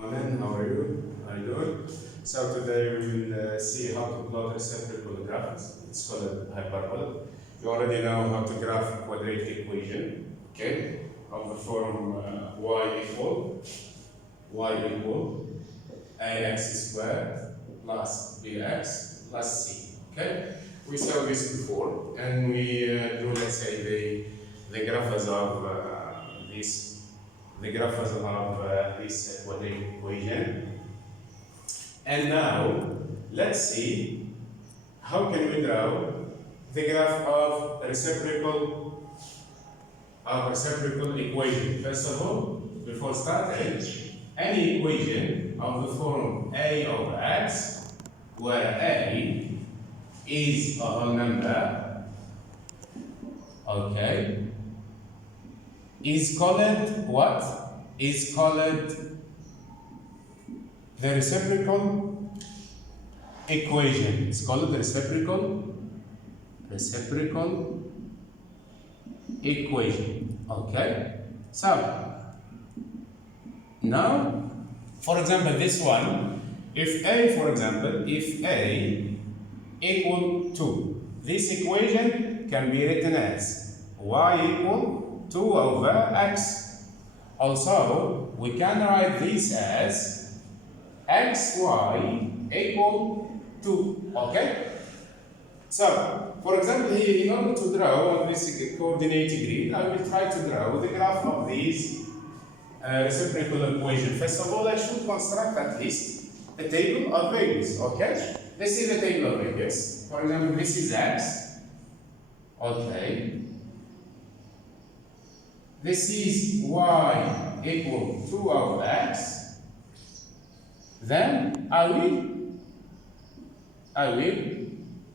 Morning, how are you? How are you doing? So today we will see how to plot reciprocal graphs. It's called hyperbola. You already know how to graph quadratic equation, okay? Of the form y equal ax squared plus bx plus c, okay? We saw this before, and we do, let's say, the graphs of this quadratic equation. And now let's see how can we draw the graph of reciprocal equation. First of all, before starting, any equation of the form a over x, where a is a whole number, okay, is called what? Is called the reciprocal equation. It's called the reciprocal equation. Okay? So, now, for example, this one, if A equal to, this equation can be written as y equal 2 over x. Also, we can write this as xy equal 2, okay? So, for example, here, in order to draw this coordinate grid, I will try to draw the graph of this reciprocal equation. First of all, I should construct at least a table of values, okay? This is a table of values. For example, this is x, okay? This is y equal 2 over x. Then I will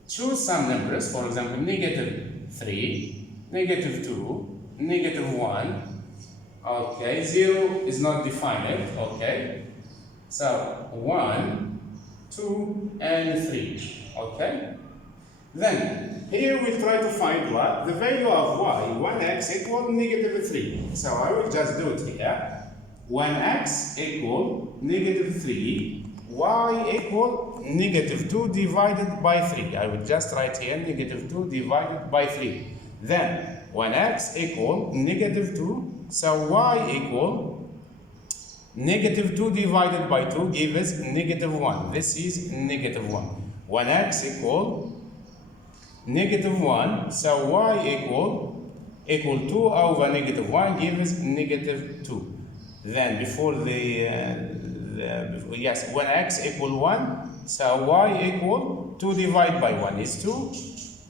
choose some numbers, for example, -3, -2, -1. Okay, 0 is not defined. Okay, so 1, 2, and 3. Okay, then here we'll try to find what? The value of y, 1x equal -3. So I will just do it here. 1x equal -3, y equal -2 divided by 3. I will just write here -2 divided by 3. Then 1x equal -2, so y equal -2 divided by 2 gives us -1. This is -1. 1x equal -1, so y equal 2 over -1 gives -2. Then before when x equal 1, so y equal 2 divided by 1 is 2.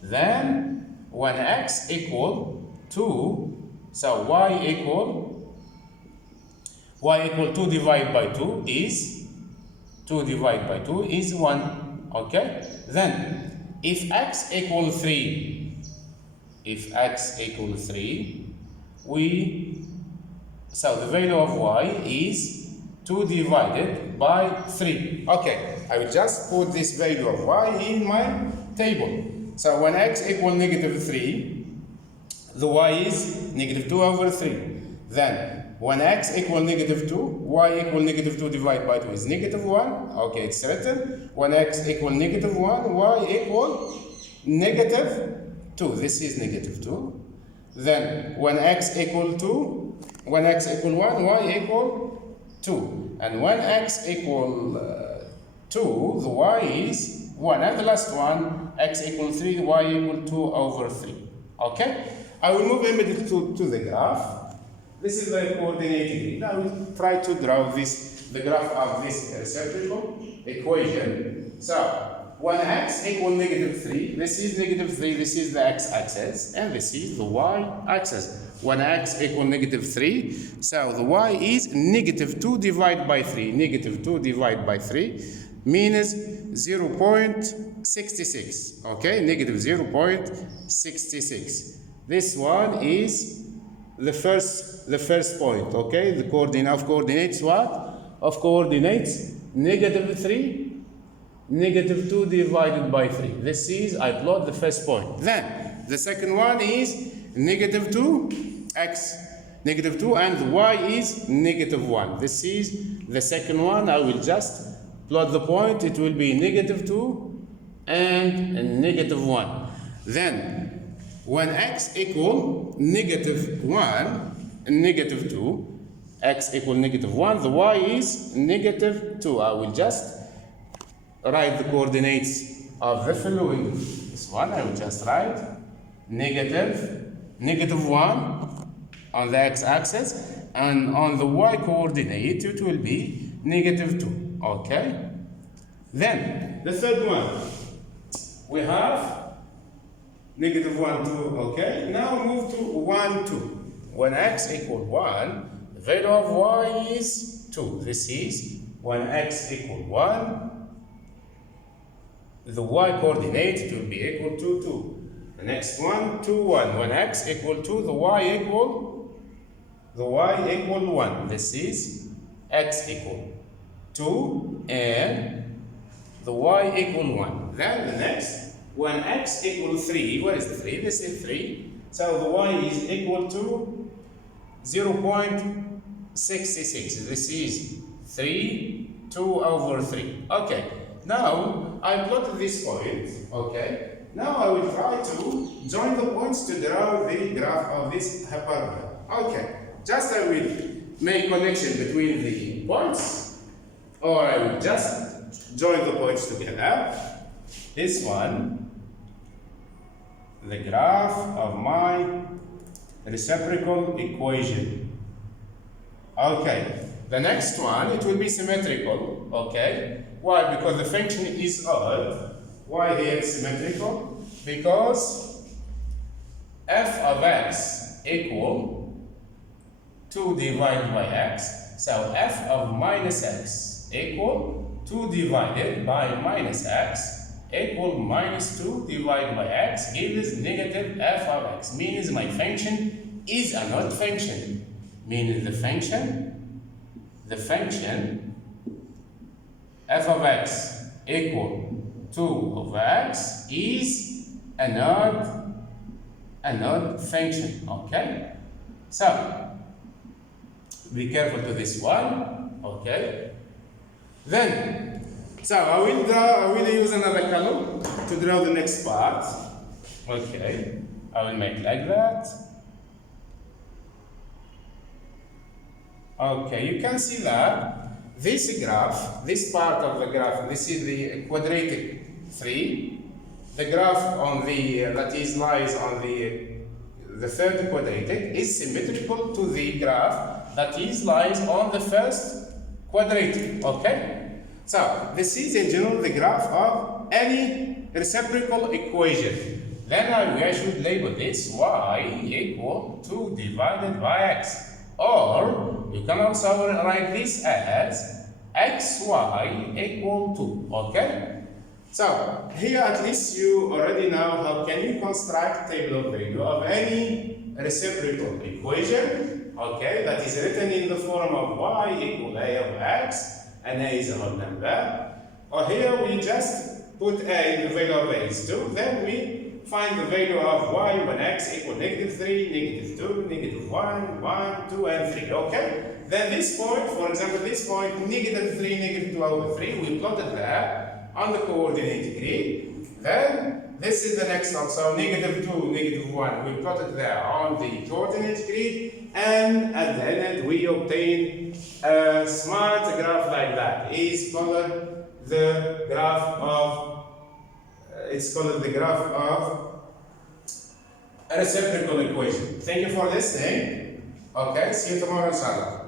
Then when x equal 2, so y equal 2 divided by 2 is 1. Okay? Then if x equal 3, so the value of y is 2 divided by 3. Okay, I will just put this value of y in my table. So when x equal -3, the y is -2 over 3. Then when x equal -2, y equal -2 divided by 2 is -1. Okay, it's written. When x equal -1, y equal -2. This is -2. Then when x equal 2, when x equal 1, y equal 2. And when x equal 2, the y is 1. And the last one, x equal 3, y equal 2 over 3. Okay? I will move immediately to the graph. This is the coordinate grid. I will try to draw the graph of this reciprocal equation. So, when x equal -3, this is -3, this is the x-axis, and this is the y-axis. When x equal -3, so the y is -2 divided by 3. -2 divided by 3 means 0.66. Okay, -0.66. This one is the first point. Okay, the coordinate of coordinates what? Of coordinates -3, -2 divided by 3. This is, I plot the first point. Then the second one is -2 x -2 and y is -1. This is The second one, I will just plot the point. It will be -2 and -1. Then, when x equal -1 and -2, x equal -1, the y is -2. I will just write the coordinates of the following. This one, I will just write -1 on the x-axis, and on the y coordinate it will be -2. Okay? Then the third one, we have -1, 2. Okay? Now move to 1, 2. When x equal 1, the value of y is 2. This is when x equal 1, the y coordinate will be equal to 2. The next one, 2, 1. When x equal 2, the y equal 1. This is x equal 2 and the y equal 1. Then the next, when x equal 3, what is the 3? This is 3. So the y is equal to 0.66. This is 3, 2 over 3. Okay. Now I plotted this point. Okay. Now I will try to join the points to draw the graph of this hyperbola. Okay. Just I will make connection between the points, or I will just join the points together. This one, the graph of my reciprocal equation. Okay. The next one, it will be symmetrical. Okay. Why? Because the function is odd. Why here symmetrical? Because f of x equal 2 divided by x. So f of minus x equal 2 divided by minus x equal -2 divided by x gives negative f of x. Means my function is an odd function. Meaning the function f of x equal 2 over x is an odd function. Okay? So, be careful to this one. Okay? Then, so I will use another color to draw the next part. Okay? I will make like that. Okay, you can see that this graph, this part of the graph, this is the quadratic 3. The graph on the that is lies on the third quadratic is symmetrical to the graph that is lies on the first quadratic. Okay? So this is in general the graph of any reciprocal equation. Then I should label this y equal 2 divided by x. Or you can also write this as xy equal 2. Okay? So here at least you already know how can you construct table of value of any reciprocal equation. Okay, that is written in the form of y equal a of x, and a is a whole number. Or here we just put a in the value of a is 2, then we find the value of y when x equal -3, -2, -1, 1, 2, and 3. Okay? Then this point, for example, this point, -3, -2 over 3, we plotted there on the coordinate grid. Then this is the next one. So -2, -1, we plotted there on the coordinate grid. And at the end, we obtain a smart graph like that. It's called the graph of a reciprocal equation. Thank you for listening. Okay, see you tomorrow, inshallah.